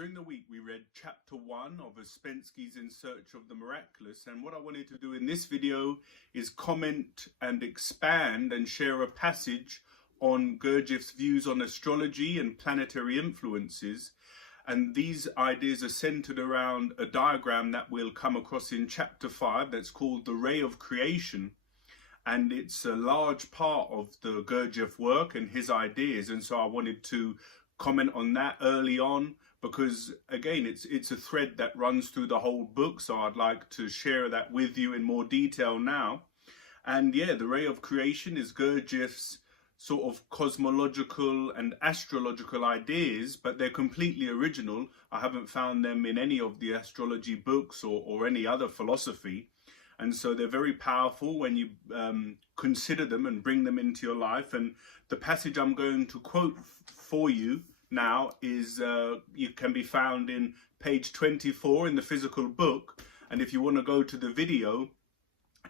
during the week we read chapter 1 of Ouspensky's In Search of the Miraculous, and what I wanted to do in this video is comment and expand and share a passage on Gurdjieff's views on astrology and planetary influences. And these ideas are centered around a diagram that we'll come across in chapter 5 that's called the Ray of Creation. And it's a large part of the Gurdjieff work and his ideas, and so I wanted to comment on that early on because, again, it's a thread that runs through the whole book, so I'd like to share that with you in more detail now. And yeah, the Ray of Creation is Gurdjieff's sort of cosmological and astrological ideas, but they're completely original. I haven't found them in any of the astrology books or any other philosophy. And so they're very powerful when you consider them and bring them into your life. And the passage I'm going to quote for you now is, you can be found in page 24 in the physical book. And if you want to go to the video,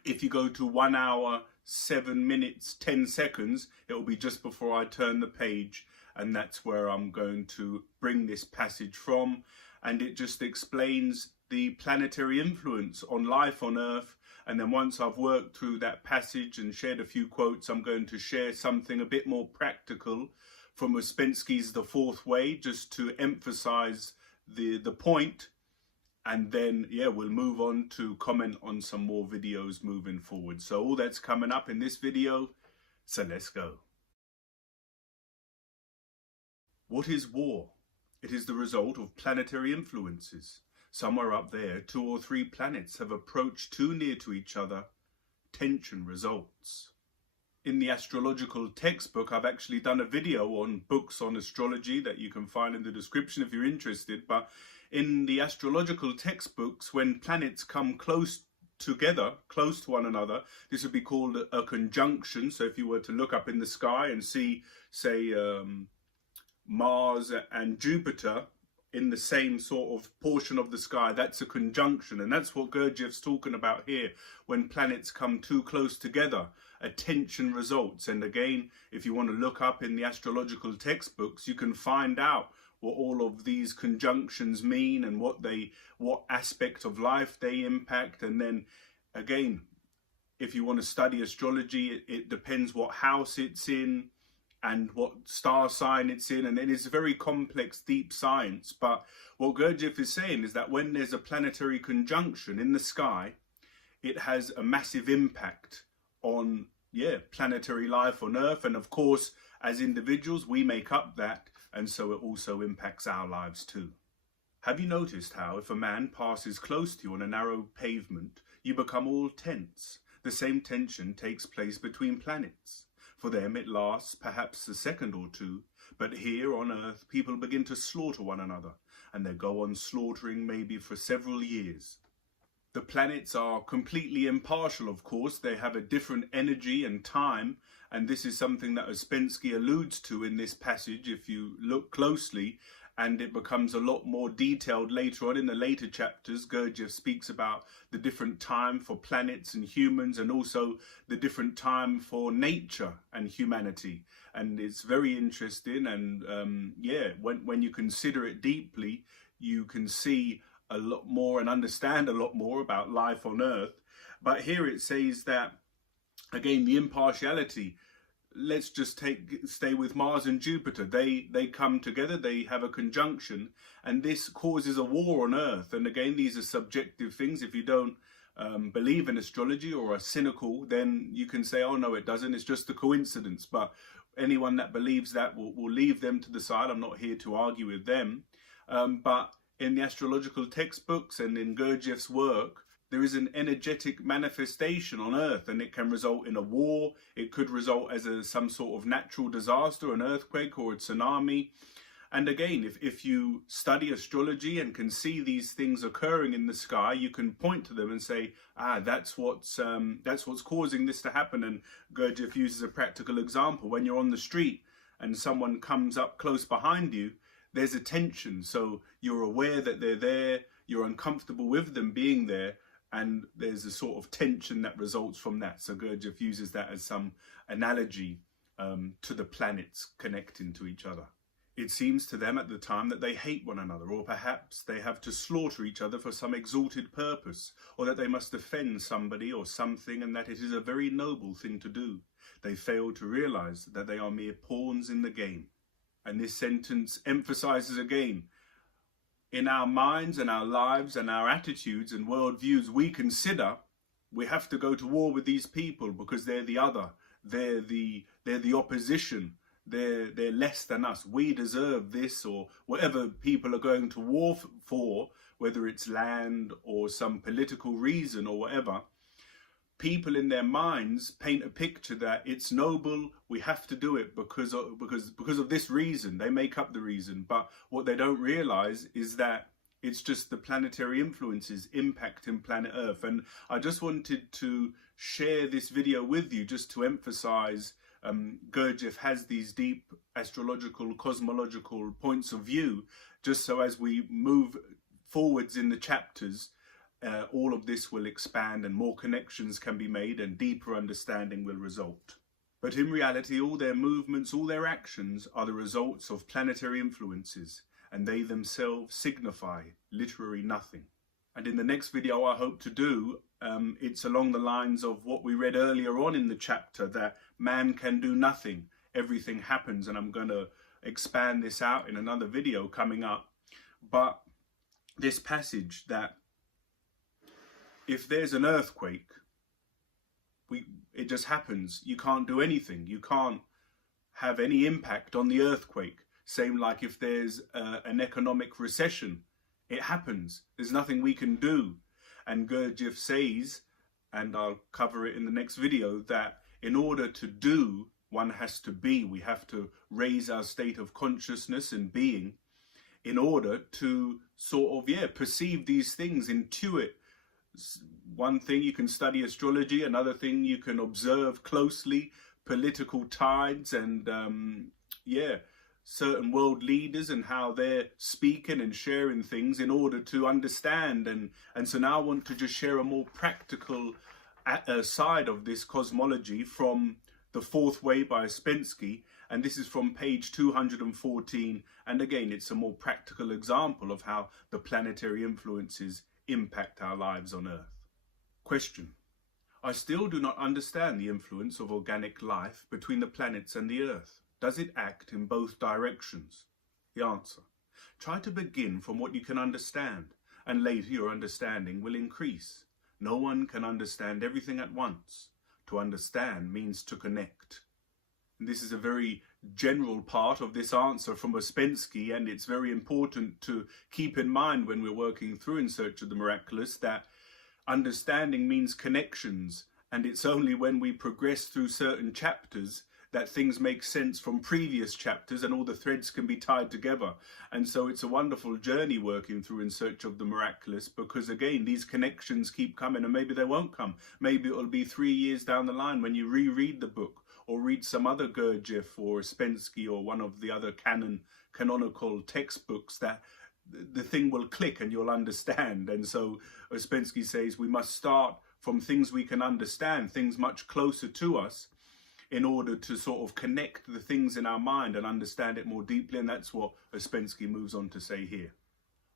if you go to 1 hour, 7 minutes, 10 seconds, it will be just before I turn the page. And that's where I'm going to bring this passage from. And it just explains the planetary influence on life on Earth. And then once I've worked through that passage and shared a few quotes, I'm going to share something a bit more practical from Ouspensky's The Fourth Way, just to emphasize the point. And then, yeah, we'll move on to comment on some more videos moving forward. So all that's coming up in this video. So let's go. What is war? It is the result of planetary influences. Somewhere up there, 2 or 3 planets have approached too near to each other. Tension results. In the astrological textbook, I've actually done a video on books on astrology that you can find in the description if you're interested. But in the astrological textbooks, when planets come close together, close to one another, this would be called a conjunction. So if you were to look up in the sky and see, say, Mars and Jupiter in the same sort of portion of the sky, that's a conjunction. And that's what Gurdjieff's talking about here. When planets come too close together, a tension results. And again, if you want to look up in the astrological textbooks, you can find out what all of these conjunctions mean and what aspect of life they impact. And then again, if you want to study astrology, it depends what house it's in and what star sign it's in, and then it's a very complex, deep science. But what Gurdjieff is saying is that when there's a planetary conjunction in the sky, it has a massive impact on, planetary life on Earth. And of course, as individuals, we make up that, and so it also impacts our lives too. Have you noticed how if a man passes close to you on a narrow pavement, you become all tense? The same tension takes place between planets. For them, it lasts perhaps a second or two, but here on Earth, people begin to slaughter one another, and they go on slaughtering maybe for several years. The planets are completely impartial, of course. They have a different energy and time, and this is something that Ouspensky alludes to in this passage if you look closely, and it becomes a lot more detailed later on in the later chapters. Gurdjieff speaks about the different time for planets and humans, and also the different time for nature and humanity. And it's very interesting. And when you consider it deeply, you can see a lot more and understand a lot more about life on Earth. But here it says that, again, the impartiality. Let's just stay with Mars and Jupiter. They come together, they have a conjunction, and this causes a war on Earth. And again, these are subjective things. If you don't believe in astrology or are cynical, then you can say, oh no, it doesn't, it's just a coincidence. But anyone that believes that, will leave them to the side. I'm not here to argue with them. But in the astrological textbooks and in Gurdjieff's work, there is an energetic manifestation on Earth, and it can result in a war. It could result as some sort of natural disaster, an earthquake or a tsunami. And again, if you study astrology and can see these things occurring in the sky, you can point to them and say, that's what's causing this to happen. And Gurdjieff uses a practical example. When you're on the street and someone comes up close behind you, there's a tension. So you're aware that they're there, you're uncomfortable with them being there, and there's a sort of tension that results from that. So Gurdjieff uses that as some analogy to the planets connecting to each other. It seems to them at the time that they hate one another, or perhaps they have to slaughter each other for some exalted purpose, or that they must defend somebody or something, and that it is a very noble thing to do. They fail to realize that they are mere pawns in the game. And this sentence emphasizes again, in our minds and our lives and our attitudes and worldviews, we consider we have to go to war with these people because they're the other, they're the opposition, they're less than us, we deserve this, or whatever people are going to war for, whether it's land or some political reason or whatever. People in their minds paint a picture that it's noble, we have to do it because of this reason. They make up the reason, but what they don't realize is that it's just the planetary influences impacting planet Earth. And I just wanted to share this video with you just to emphasize Gurdjieff has these deep astrological, cosmological points of view, just so as we move forwards in the chapters, all of this will expand and more connections can be made and deeper understanding will result. But in reality, all their movements, all their actions are the results of planetary influences, and they themselves signify literally nothing. And in the next video I hope to do, it's along the lines of what we read earlier on in the chapter, that man can do nothing, everything happens, and I'm going to expand this out in another video coming up. But this passage that if there's an earthquake, it just happens. You can't do anything. You can't have any impact on the earthquake. Same like if there's an economic recession, it happens. There's nothing we can do. And Gurdjieff says, and I'll cover it in the next video, that in order to do, one has to be. We have to raise our state of consciousness and being in order to sort of, perceive these things, intuit. One thing you can study astrology, another thing you can observe closely political tides and certain world leaders and how they're speaking and sharing things in order to understand. And so now I want to just share a more practical side of this cosmology from The Fourth Way by Ouspensky, and this is from page 214, and again it's a more practical example of how the planetary influences impact our lives on Earth. Question: I still do not understand the influence of organic life between the planets and the Earth. Does it act in both directions? The answer: try to begin from what you can understand, and later your understanding will increase. No one can understand everything at once. To understand means to connect. And this is a very general part of this answer from Ouspensky, and it's very important to keep in mind when we're working through In Search of the Miraculous that understanding means connections, and it's only when we progress through certain chapters that things make sense from previous chapters and all the threads can be tied together. And so it's a wonderful journey working through In Search of the Miraculous, because again, these connections keep coming, and maybe they won't come. Maybe it'll be 3 years down the line when you reread the book or read some other Gurdjieff or Ouspensky or one of the other canonical textbooks, that the thing will click and you'll understand. And so Ouspensky says we must start from things we can understand, things much closer to us, in order to sort of connect the things in our mind and understand it more deeply. And that's what Ouspensky moves on to say here.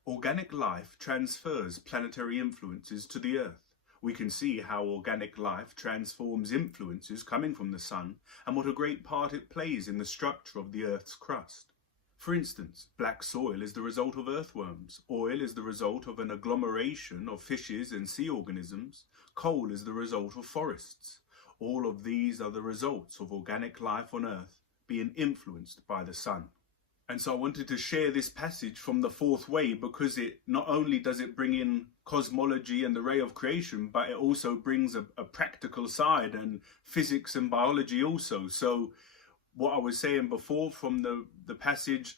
Organic life transfers planetary influences to the Earth. We can see how organic life transforms influences coming from the sun and what a great part it plays in the structure of the Earth's crust. For instance, black soil is the result of earthworms, oil is the result of an agglomeration of fishes and sea organisms, coal is the result of forests. All of these are the results of organic life on Earth being influenced by the sun. And so I wanted to share this passage from The Fourth Way, because it not only does it bring in cosmology and the ray of creation, but it also brings a practical side and physics and biology also. So what I was saying before from the passage,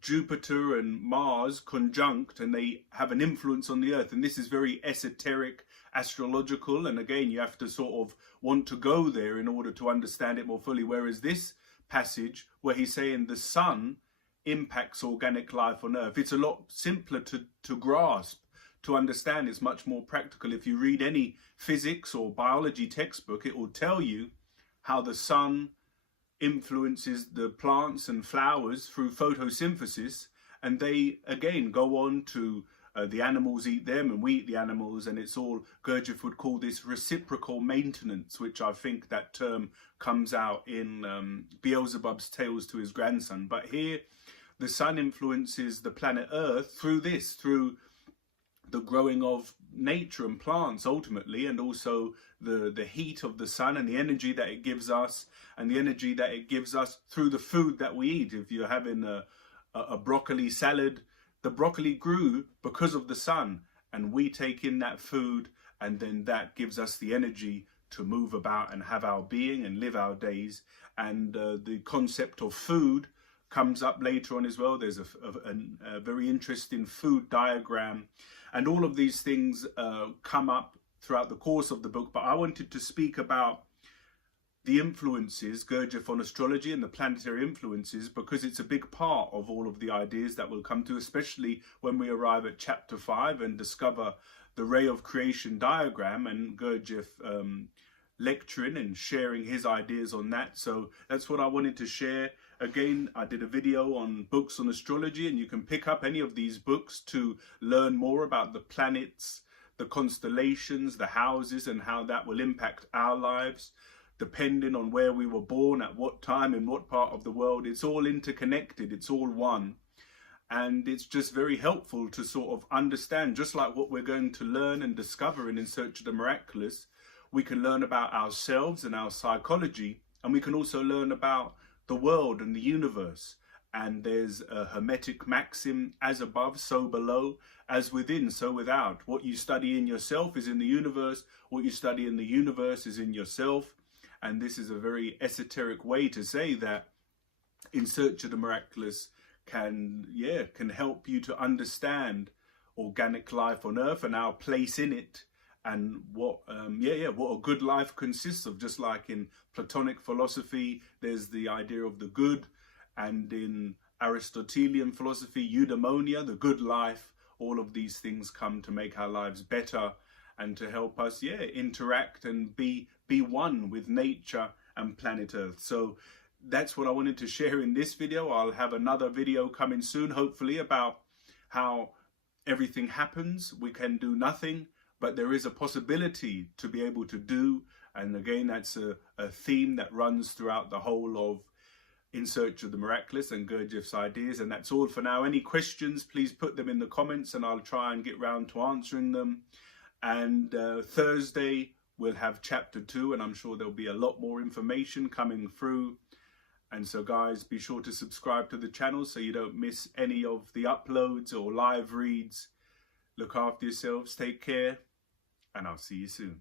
Jupiter and Mars conjunct and they have an influence on the Earth, and this is very esoteric, astrological, and again you have to sort of want to go there in order to understand it more fully. Whereas this passage where he's saying the sun impacts organic life on Earth, it's a lot simpler to grasp, to understand. It's much more practical. If you read any physics or biology textbook, it will tell you how the sun influences the plants and flowers through photosynthesis, and they again go on to the animals eat them and we eat the animals, and it's all, Gurdjieff would call this reciprocal maintenance, which I think that term comes out in Beelzebub's Tales to his grandson. But here the sun influences the planet Earth through this, through the growing of nature and plants ultimately, and also the heat of the sun and the energy that it gives us, and the energy that it gives us through the food that we eat. If you're having a broccoli salad, the broccoli grew because of the sun, and we take in that food, and then that gives us the energy to move about and have our being and live our days. And the concept of food comes up later on as well. There's a very interesting food diagram, and all of these things come up throughout the course of the book. But I wanted to speak about the influences, Gurdjieff on astrology and the planetary influences, because it's a big part of all of the ideas that we'll come to, especially when we arrive at chapter 5 and discover the ray of creation diagram, and Gurdjieff lecturing and sharing his ideas on that. So that's what I wanted to share. Again, I did a video on books on astrology, and you can pick up any of these books to learn more about the planets, the constellations, the houses, and how that will impact our lives, depending on where we were born, at what time, in what part of the world. It's all interconnected, it's all one. And it's just very helpful to sort of understand, just like what we're going to learn and discover in Search of the Miraculous. We can learn about ourselves and our psychology, and we can also learn about the world and the universe. And there's a Hermetic maxim, as above, so below, as within, so without. What you study in yourself is in the universe, what you study in the universe is in yourself. And this is a very esoteric way to say that In Search of the Miraculous can help you to understand organic life on Earth and our place in it, and what a good life consists of. Just like in Platonic philosophy, there's the idea of the good, and in Aristotelian philosophy, eudaimonia, the good life. All of these things come to make our lives better and to help us, interact and be one with nature and planet Earth. So that's what I wanted to share in this video. I'll have another video coming soon, hopefully, about how everything happens. We can do nothing, but there is a possibility to be able to do. And again, that's a theme that runs throughout the whole of In Search of the Miraculous and Gurdjieff's ideas. And that's all for now. Any questions, please put them in the comments and I'll try and get round to answering them. And Thursday, we'll have chapter 2, and I'm sure there'll be a lot more information coming through. And so guys, be sure to subscribe to the channel so you don't miss any of the uploads or live reads. Look after yourselves, take care, and I'll see you soon.